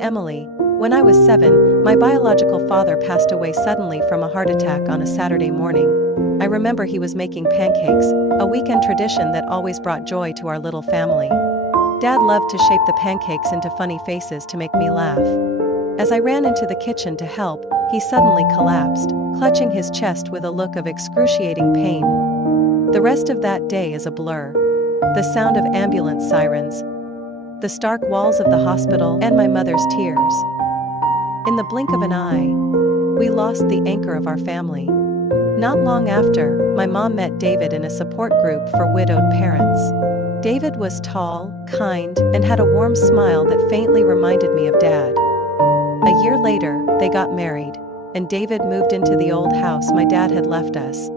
Emily. When I was 7, my biological father passed away suddenly from a heart attack on a Saturday morning. I remember he was making pancakes, a weekend tradition that always brought joy to our little family. Dad loved to shape the pancakes into funny faces to make me laugh. As I ran into the kitchen to help, he suddenly collapsed, clutching his chest with a look of excruciating pain. The rest of that day is a blur. The sound of ambulance sirens, the stark walls of the hospital, and my mother's tears. In the blink of an eye, we lost the anchor of our family. Not long after, my mom met David in a support group for widowed parents. David was tall, kind, and had a warm smile that faintly reminded me of Dad. A year later, they got married, and David moved into the old house my dad had left us.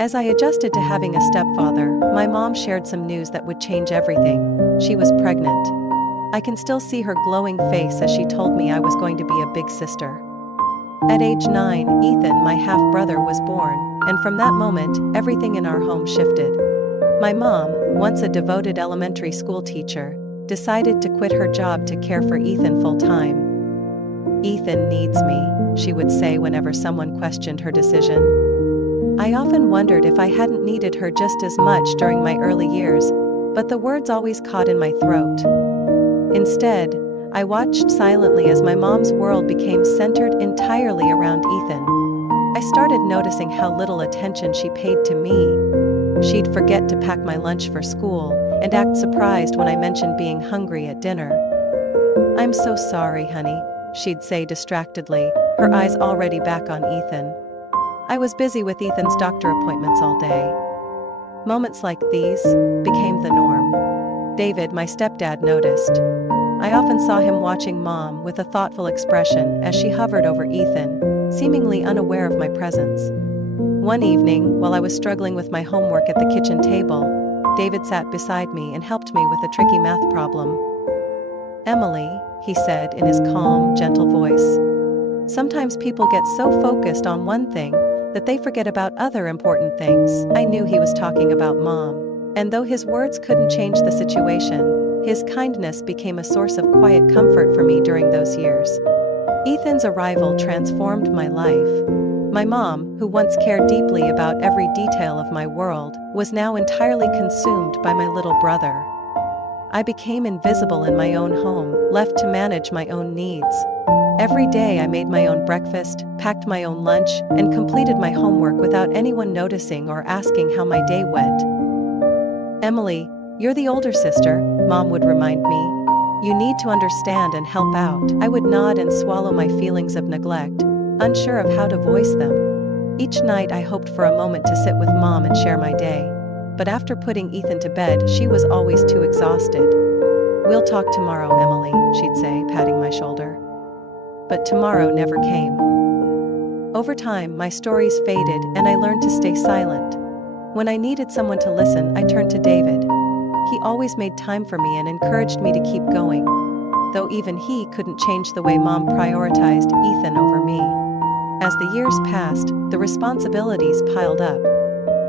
As I adjusted to having a stepfather, my mom shared some news that would change everything. She was pregnant. I can still see her glowing face as she told me I was going to be a big sister. At age 9, Ethan, my half-brother, was born, and from that moment, everything in our home shifted. My mom, once a devoted elementary school teacher, decided to quit her job to care for Ethan full-time. "Ethan needs me," she would say whenever someone questioned her decision. I often wondered if I hadn't needed her just as much during my early years, but the words always caught in my throat. Instead, I watched silently as my mom's world became centered entirely around Ethan. I started noticing how little attention she paid to me. She'd forget to pack my lunch for school and act surprised when I mentioned being hungry at dinner. "I'm so sorry, honey," she'd say distractedly, her eyes already back on Ethan. I was busy with Ethan's doctor appointments all day. Moments like these became the norm. David, my stepdad, noticed. I often saw him watching Mom with a thoughtful expression as she hovered over Ethan, seemingly unaware of my presence. One evening, while I was struggling with my homework at the kitchen table, David sat beside me and helped me with a tricky math problem. "Emily," he said in his calm, gentle voice, "sometimes people get so focused on one thing that they forget about other important things." I knew he was talking about Mom, and though his words couldn't change the situation, his kindness became a source of quiet comfort for me during those years. Ethan's arrival transformed my life. My mom, who once cared deeply about every detail of my world, was now entirely consumed by my little brother. I became invisible in my own home, left to manage my own needs. Every day I made my own breakfast, packed my own lunch, and completed my homework without anyone noticing or asking how my day went. "Emily, you're the older sister," Mom would remind me. "You need to understand and help out." I would nod and swallow my feelings of neglect, unsure of how to voice them. Each night I hoped for a moment to sit with Mom and share my day. But after putting Ethan to bed, she was always too exhausted. "We'll talk tomorrow, Emily," she'd say, patting my shoulder. But tomorrow never came. Over time, my stories faded and I learned to stay silent. When I needed someone to listen, I turned to David. He always made time for me and encouraged me to keep going, though even he couldn't change the way Mom prioritized Ethan over me. As the years passed, the responsibilities piled up.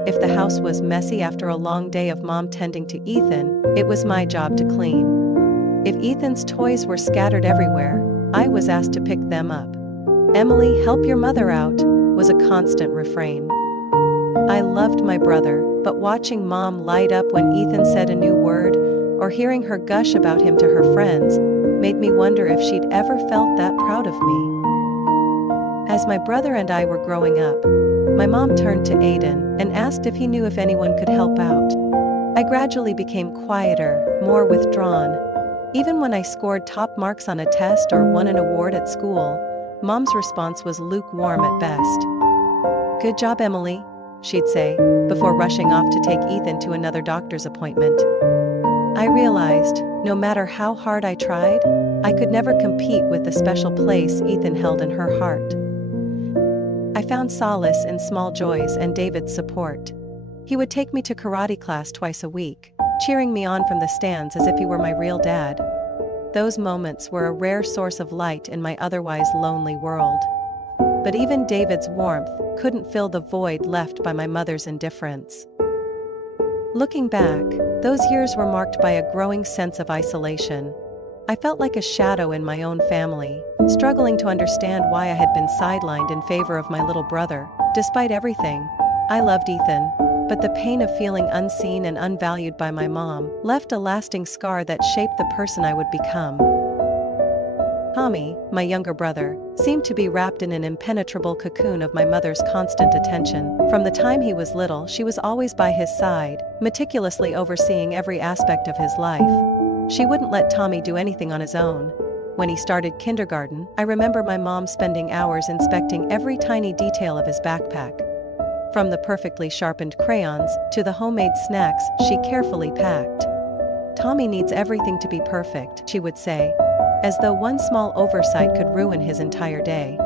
If the house was messy after a long day of Mom tending to Ethan, it was my job to clean. If Ethan's toys were scattered everywhere, I was asked to pick them up. "Emily, help your mother out," was a constant refrain. I loved my brother, but watching Mom light up when Ethan said a new word, or hearing her gush about him to her friends, made me wonder if she'd ever felt that proud of me. As my brother and I were growing up, my mom turned to Aiden and asked if he knew if anyone could help out. I gradually became quieter, more withdrawn. Even when I scored top marks on a test or won an award at school, Mom's response was lukewarm at best. "Good job, Emily," she'd say, before rushing off to take Ethan to another doctor's appointment. I realized, no matter how hard I tried, I could never compete with the special place Ethan held in her heart. I found solace in small joys and David's support. He would take me to karate class twice a week, cheering me on from the stands as if he were my real dad. Those moments were a rare source of light in my otherwise lonely world. But even David's warmth couldn't fill the void left by my mother's indifference. Looking back, those years were marked by a growing sense of isolation. I felt like a shadow in my own family, struggling to understand why I had been sidelined in favor of my little brother. Despite everything, I loved Ethan, but the pain of feeling unseen and unvalued by my mom left a lasting scar that shaped the person I would become. Tommy, my younger brother, seemed to be wrapped in an impenetrable cocoon of my mother's constant attention. From the time he was little, she was always by his side, meticulously overseeing every aspect of his life. She wouldn't let Tommy do anything on his own. When he started kindergarten, I remember my mom spending hours inspecting every tiny detail of his backpack. From the perfectly sharpened crayons to the homemade snacks she carefully packed. "Tommy needs everything to be perfect," she would say, as though one small oversight could ruin his entire day.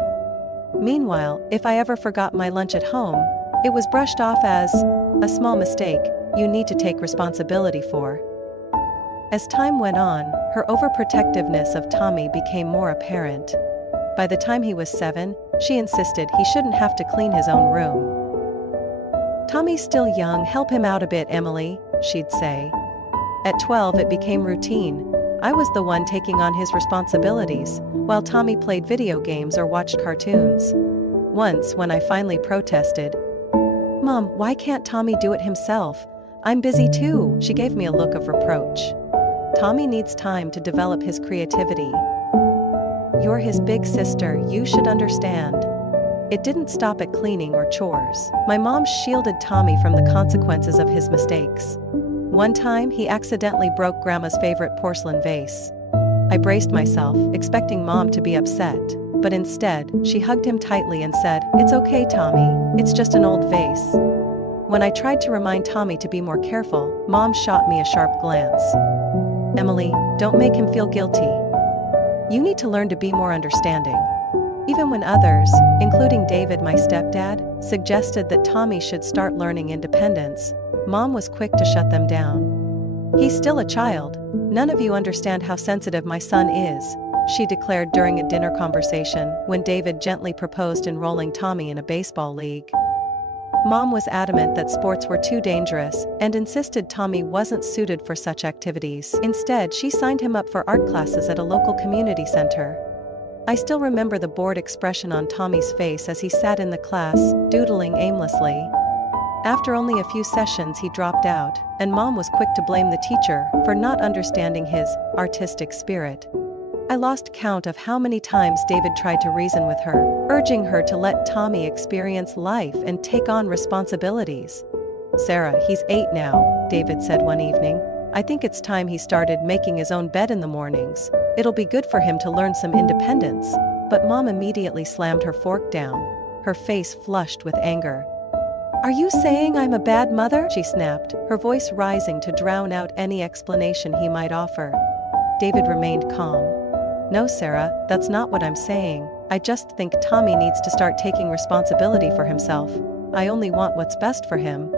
Meanwhile, if I ever forgot my lunch at home, it was brushed off as a small mistake you need to take responsibility for. As time went on, her overprotectiveness of Tommy became more apparent. By the time he was 7, she insisted he shouldn't have to clean his own room. "Tommy's still young, help him out a bit, Emily," she'd say. At 12, it became routine. I was the one taking on his responsibilities, while Tommy played video games or watched cartoons. Once, when I finally protested, "Mom, why can't Tommy do it himself? I'm busy too," she gave me a look of reproach. "Tommy needs time to develop his creativity. You're his big sister, you should understand." It didn't stop at cleaning or chores. My mom shielded Tommy from the consequences of his mistakes. One time, he accidentally broke Grandma's favorite porcelain vase. I braced myself, expecting Mom to be upset, but instead, she hugged him tightly and said, "It's okay, Tommy, it's just an old vase." When I tried to remind Tommy to be more careful, Mom shot me a sharp glance. "Emily, don't make him feel guilty. You need to learn to be more understanding." Even when others, including David, my stepdad, suggested that Tommy should start learning independence, Mom was quick to shut them down. "He's still a child. None of you understand how sensitive my son is," she declared during a dinner conversation when David gently proposed enrolling Tommy in a baseball league. Mom was adamant that sports were too dangerous and insisted Tommy wasn't suited for such activities. Instead, she signed him up for art classes at a local community center. I still remember the bored expression on Tommy's face as he sat in the class, doodling aimlessly. After only a few sessions, he dropped out, and Mom was quick to blame the teacher for not understanding his artistic spirit. I lost count of how many times David tried to reason with her, urging her to let Tommy experience life and take on responsibilities. "Sarah, he's 8 now," David said one evening. "I think it's time he started making his own bed in the mornings. It'll be good for him to learn some independence." But Mom immediately slammed her fork down, her face flushed with anger. "Are you saying I'm a bad mother?" she snapped, her voice rising to drown out any explanation he might offer. David remained calm. "No, Sarah, that's not what I'm saying. I just think Tommy needs to start taking responsibility for himself. I only want what's best for him."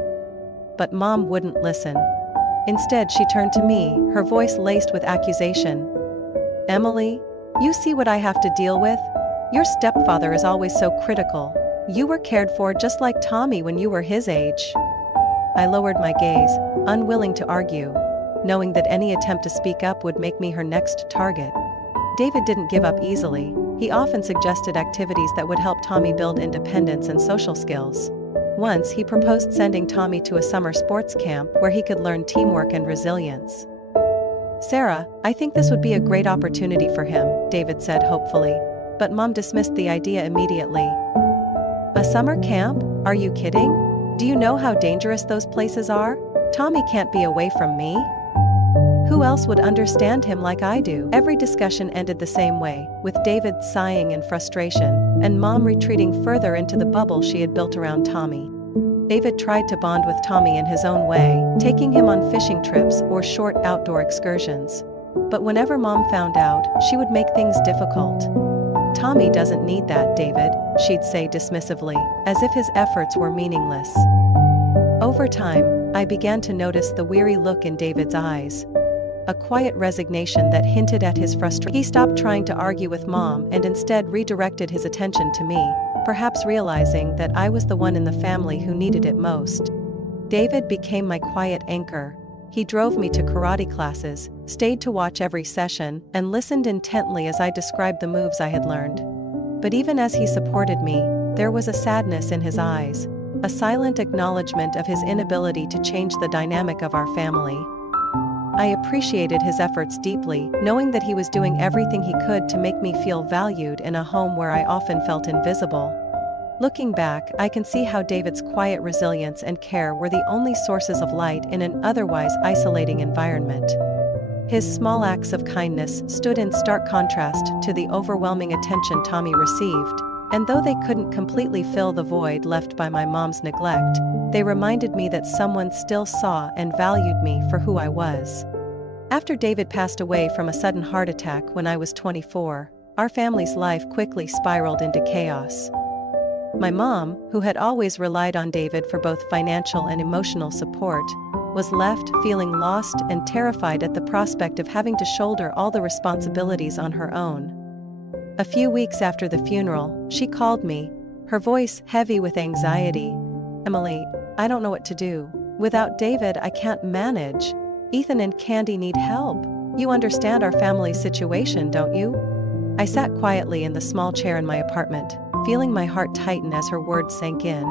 But Mom wouldn't listen. Instead, she turned to me, her voice laced with accusation. "Emily, you see what I have to deal with? Your stepfather is always so critical. You were cared for just like Tommy when you were his age." I lowered my gaze, unwilling to argue, knowing that any attempt to speak up would make me her next target. David didn't give up easily. He often suggested activities that would help Tommy build independence and social skills. Once, he proposed sending Tommy to a summer sports camp where he could learn teamwork and resilience. "Sarah, I think this would be a great opportunity for him," David said hopefully. But Mom dismissed the idea immediately. "A summer camp? Are you kidding? Do you know how dangerous those places are? Tommy can't be away from me. Who else would understand him like I do?" Every discussion ended the same way, with David sighing in frustration, and Mom retreating further into the bubble she had built around Tommy. David tried to bond with Tommy in his own way, taking him on fishing trips or short outdoor excursions. But whenever Mom found out, she would make things difficult. "Tommy doesn't need that, David," she'd say dismissively, as if his efforts were meaningless. Over time, I began to notice the weary look in David's eyes. A quiet resignation that hinted at his frustration. He stopped trying to argue with Mom and instead redirected his attention to me, perhaps realizing that I was the one in the family who needed it most. David became my quiet anchor. He drove me to karate classes, stayed to watch every session, and listened intently as I described the moves I had learned. But even as he supported me, there was a sadness in his eyes, a silent acknowledgement of his inability to change the dynamic of our family. I appreciated his efforts deeply, knowing that he was doing everything he could to make me feel valued in a home where I often felt invisible. Looking back, I can see how David's quiet resilience and care were the only sources of light in an otherwise isolating environment. His small acts of kindness stood in stark contrast to the overwhelming attention Tommy received, and though they couldn't completely fill the void left by my mom's neglect, they reminded me that someone still saw and valued me for who I was. After David passed away from a sudden heart attack when I was 24, our family's life quickly spiraled into chaos. My mom, who had always relied on David for both financial and emotional support, was left feeling lost and terrified at the prospect of having to shoulder all the responsibilities on her own. A few weeks after the funeral, she called me, her voice heavy with anxiety. "Emily, I don't know what to do. Without David, I can't manage. Ethan and Candy need help. You understand our family's situation, don't you?" I sat quietly in the small chair in my apartment, feeling my heart tighten as her words sank in.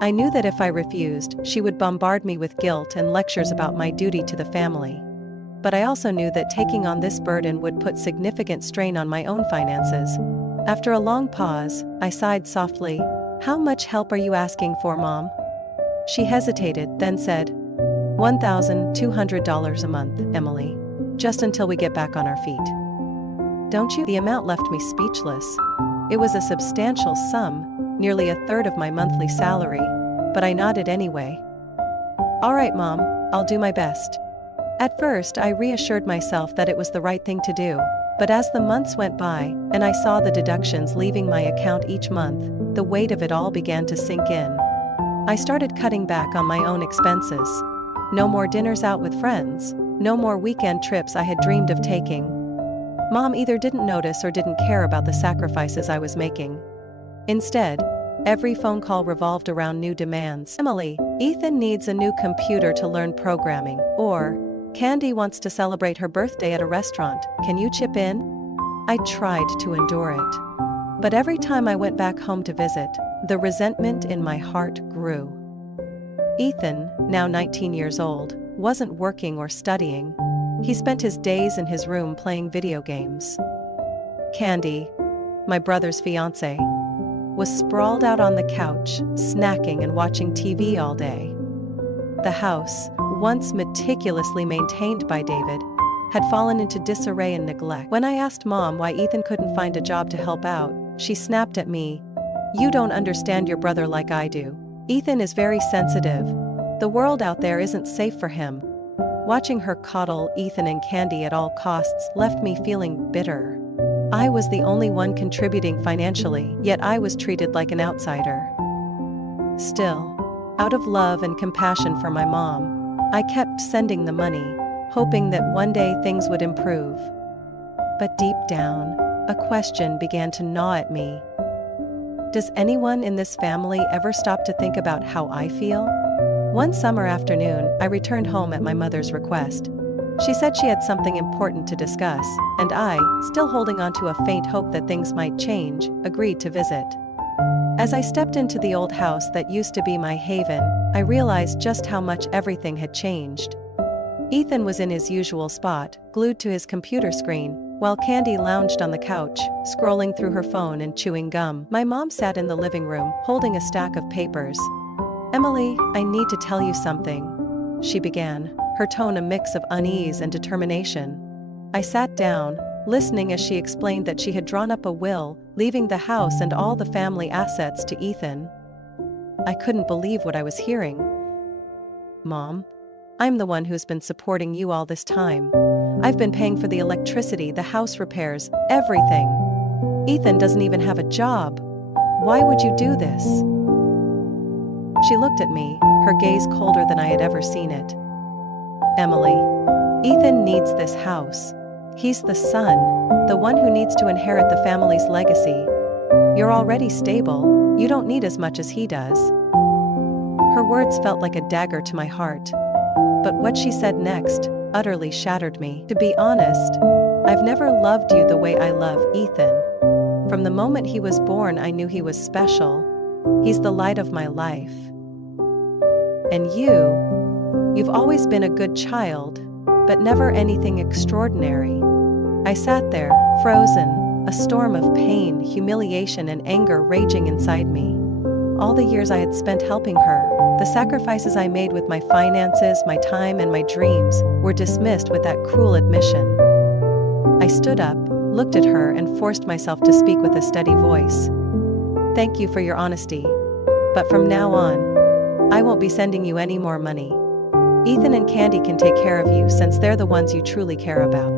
I knew that if I refused, she would bombard me with guilt and lectures about my duty to the family. But I also knew that taking on this burden would put significant strain on my own finances. After a long pause, I sighed softly. "How much help are you asking for, Mom?" She hesitated, then said, $1,200 a month, Emily. Just until we get back on our feet. Don't you? The amount left me speechless. It was a substantial sum, nearly a third of my monthly salary, but I nodded anyway. "All right, Mom, I'll do my best." At first, I reassured myself that it was the right thing to do, but as the months went by, and I saw the deductions leaving my account each month, the weight of it all began to sink in. I started cutting back on my own expenses. No more dinners out with friends, no more weekend trips I had dreamed of taking. Mom either didn't notice or didn't care about the sacrifices I was making. Instead, every phone call revolved around new demands. "Emily, Ethan needs a new computer to learn programming," or "Candy wants to celebrate her birthday at a restaurant, can you chip in?" I tried to endure it. But every time I went back home to visit, the resentment in my heart grew. Ethan, now 19 years old, wasn't working or studying. He spent his days in his room playing video games. Candy, my brother's fiancée, was sprawled out on the couch, snacking and watching TV all day. The house, once meticulously maintained by David, had fallen into disarray and neglect. When I asked Mom why Ethan couldn't find a job to help out, she snapped at me, "You don't understand your brother like I do. Ethan is very sensitive. The world out there isn't safe for him." Watching her coddle Ethan and Candy at all costs left me feeling bitter. I was the only one contributing financially, yet I was treated like an outsider. Still, out of love and compassion for my mom, I kept sending the money, hoping that one day things would improve. But deep down, a question began to gnaw at me. Does anyone in this family ever stop to think about how I feel? One summer afternoon, I returned home at my mother's request. She said she had something important to discuss, and I, still holding on to a faint hope that things might change, agreed to visit. As I stepped into the old house that used to be my haven, I realized just how much everything had changed. Ethan was in his usual spot, glued to his computer screen, while Candy lounged on the couch, scrolling through her phone and chewing gum. My mom sat in the living room, holding a stack of papers. "Emily, I need to tell you something," she began, her tone a mix of unease and determination. I sat down, listening as she explained that she had drawn up a will, leaving the house and all the family assets to Ethan. I couldn't believe what I was hearing. "Mom, I'm the one who's been supporting you all this time. I've been paying for the electricity, the house repairs, everything. Ethan doesn't even have a job. Why would you do this?" She looked at me, her gaze colder than I had ever seen it. "Emily, Ethan needs this house. He's the son, the one who needs to inherit the family's legacy. You're already stable, you don't need as much as he does." Her words felt like a dagger to my heart. But what she said next utterly shattered me. To be honest, I've never loved you the way I love Ethan. From the moment he was born, I knew he was special. He's the light of my life. And you've always been a good child, but never anything extraordinary. I sat there, frozen, a storm of pain, humiliation, and anger raging inside me. All the years I had spent helping her, the sacrifices I made with my finances, my time, and my dreams, were dismissed with that cruel admission. I stood up, looked at her, and forced myself to speak with a steady voice. Thank you for your honesty. But from now on, I won't be sending you any more money. Ethan and Candy can take care of you since they're the ones you truly care about.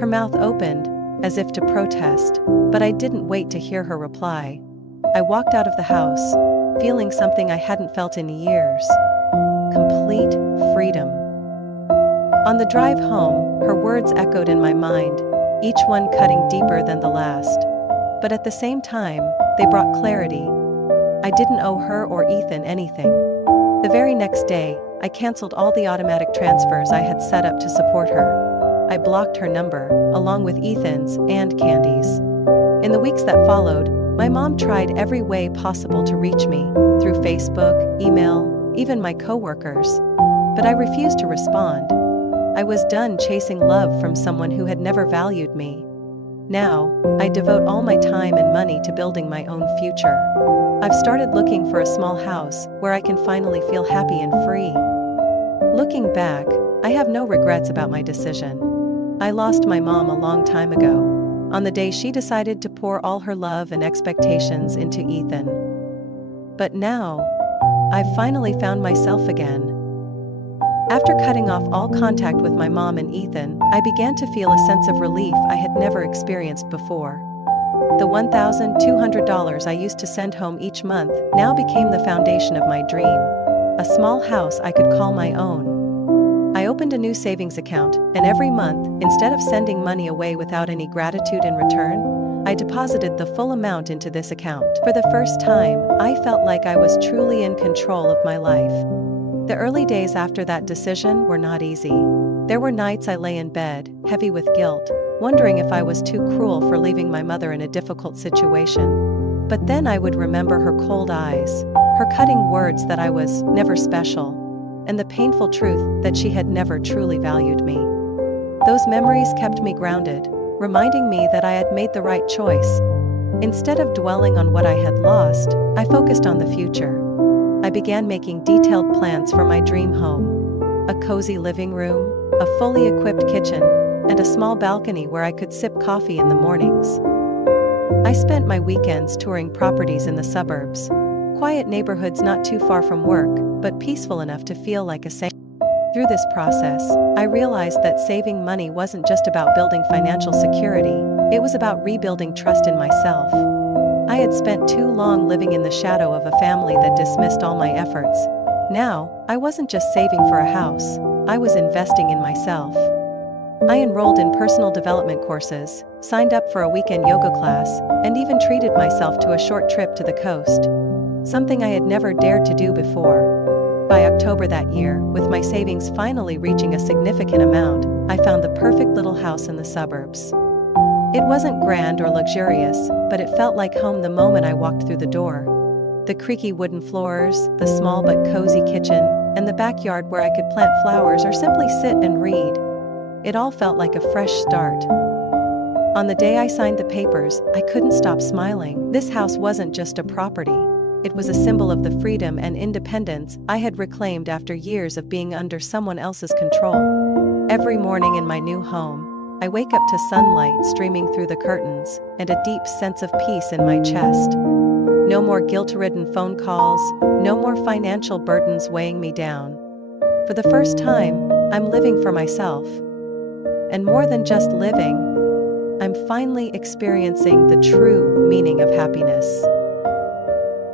Her mouth opened, as if to protest, but I didn't wait to hear her reply. I walked out of the house, feeling something I hadn't felt in years. Complete freedom. On the drive home, her words echoed in my mind, each one cutting deeper than the last. But at the same time, they brought clarity. I didn't owe her or Ethan anything. The very next day, I canceled all the automatic transfers I had set up to support her. I blocked her number, along with Ethan's and Candy's. In the weeks that followed, my mom tried every way possible to reach me, through Facebook, email, even my coworkers. But I refused to respond. I was done chasing love from someone who had never valued me. Now, I devote all my time and money to building my own future. I've started looking for a small house where I can finally feel happy and free. Looking back, I have no regrets about my decision. I lost my mom a long time ago, on the day she decided to pour all her love and expectations into Ethan. But now, I've finally found myself again. After cutting off all contact with my mom and Ethan, I began to feel a sense of relief I had never experienced before. The $1,200 I used to send home each month now became the foundation of my dream, a small house I could call my own. I opened a new savings account, and every month, instead of sending money away without any gratitude in return, I deposited the full amount into this account. For the first time, I felt like I was truly in control of my life. The early days after that decision were not easy. There were nights I lay in bed, heavy with guilt, wondering if I was too cruel for leaving my mother in a difficult situation. But then I would remember her cold eyes, her cutting words that I was never special, and the painful truth that she had never truly valued me. Those memories kept me grounded, reminding me that I had made the right choice. Instead of dwelling on what I had lost, I focused on the future. I began making detailed plans for my dream home. A cozy living room, a fully equipped kitchen, and a small balcony where I could sip coffee in the mornings. I spent my weekends touring properties in the suburbs, quiet neighborhoods not too far from work, but peaceful enough to feel like a saint. Through this process, I realized that saving money wasn't just about building financial security, it was about rebuilding trust in myself. I had spent too long living in the shadow of a family that dismissed all my efforts. Now, I wasn't just saving for a house, I was investing in myself. I enrolled in personal development courses, signed up for a weekend yoga class, and even treated myself to a short trip to the coast. Something I had never dared to do before. By October that year, with my savings finally reaching a significant amount, I found the perfect little house in the suburbs. It wasn't grand or luxurious, but it felt like home the moment I walked through the door. The creaky wooden floors, the small but cozy kitchen, and the backyard where I could plant flowers or simply sit and read. It all felt like a fresh start. On the day I signed the papers, I couldn't stop smiling. This house wasn't just a property. It was a symbol of the freedom and independence I had reclaimed after years of being under someone else's control. Every morning in my new home, I wake up to sunlight streaming through the curtains and a deep sense of peace in my chest. No more guilt-ridden phone calls, no more financial burdens weighing me down. For the first time, I'm living for myself. And more than just living, I'm finally experiencing the true meaning of happiness.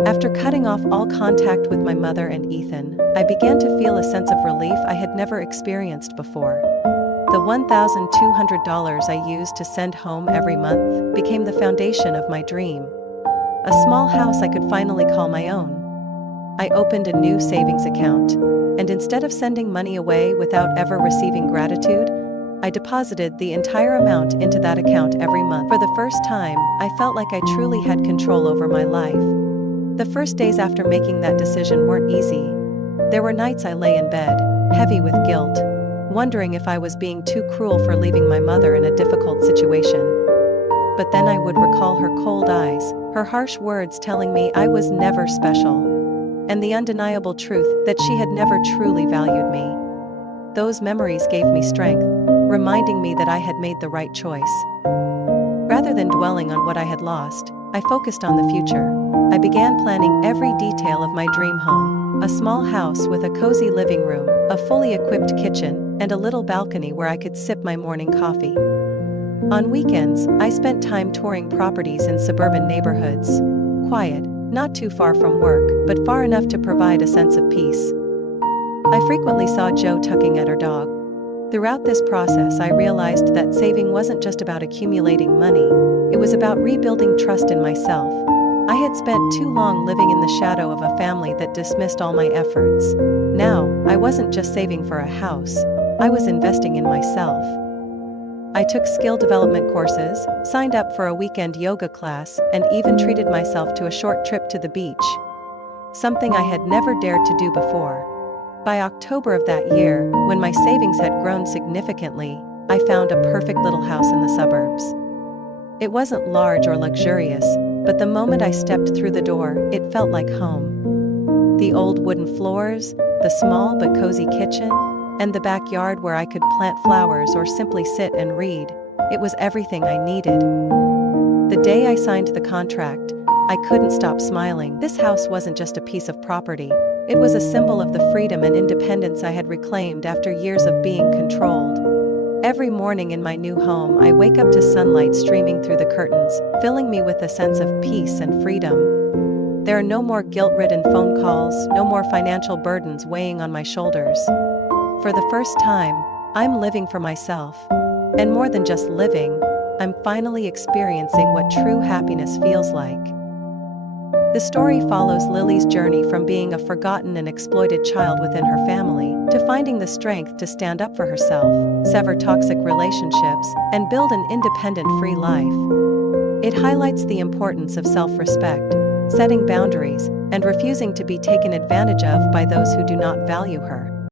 After cutting off all contact with my mother and Ethan, I began to feel a sense of relief I had never experienced before. The $1,200 I used to send home every month became the foundation of my dream. A small house I could finally call my own. I opened a new savings account, and instead of sending money away without ever receiving gratitude, I deposited the entire amount into that account every month. For the first time, I felt like I truly had control over my life. The first days after making that decision weren't easy. There were nights I lay in bed, heavy with guilt, wondering if I was being too cruel for leaving my mother in a difficult situation. But then I would recall her cold eyes, her harsh words telling me I was never special, and the undeniable truth that she had never truly valued me. Those memories gave me strength, reminding me that I had made the right choice. Rather than dwelling on what I had lost, I focused on the future. I began planning every detail of my dream home, a small house with a cozy living room, a fully equipped kitchen, and a little balcony where I could sip my morning coffee. On weekends, I spent time touring properties in suburban neighborhoods. Quiet, not too far from work, but far enough to provide a sense of peace. I frequently saw Jo tugging at her dog. Throughout this process, I realized that saving wasn't just about accumulating money, it was about rebuilding trust in myself. I had spent too long living in the shadow of a family that dismissed all my efforts. Now, I wasn't just saving for a house, I was investing in myself. I took skill development courses, signed up for a weekend yoga class, and even treated myself to a short trip to the beach. Something I had never dared to do before. By October of that year, when my savings had grown significantly, I found a perfect little house in the suburbs. It wasn't large or luxurious, but the moment I stepped through the door, it felt like home. The old wooden floors, the small but cozy kitchen, and the backyard where I could plant flowers or simply sit and read, it was everything I needed. The day I signed the contract, I couldn't stop smiling. This house wasn't just a piece of property. It was a symbol of the freedom and independence I had reclaimed after years of being controlled. Every morning in my new home, I wake up to sunlight streaming through the curtains, filling me with a sense of peace and freedom. There are no more guilt-ridden phone calls, no more financial burdens weighing on my shoulders. For the first time, I'm living for myself. And more than just living, I'm finally experiencing what true happiness feels like. The story follows Lily's journey from being a forgotten and exploited child within her family to finding the strength to stand up for herself, sever toxic relationships, and build an independent, free life. It highlights the importance of self-respect, setting boundaries, and refusing to be taken advantage of by those who do not value her.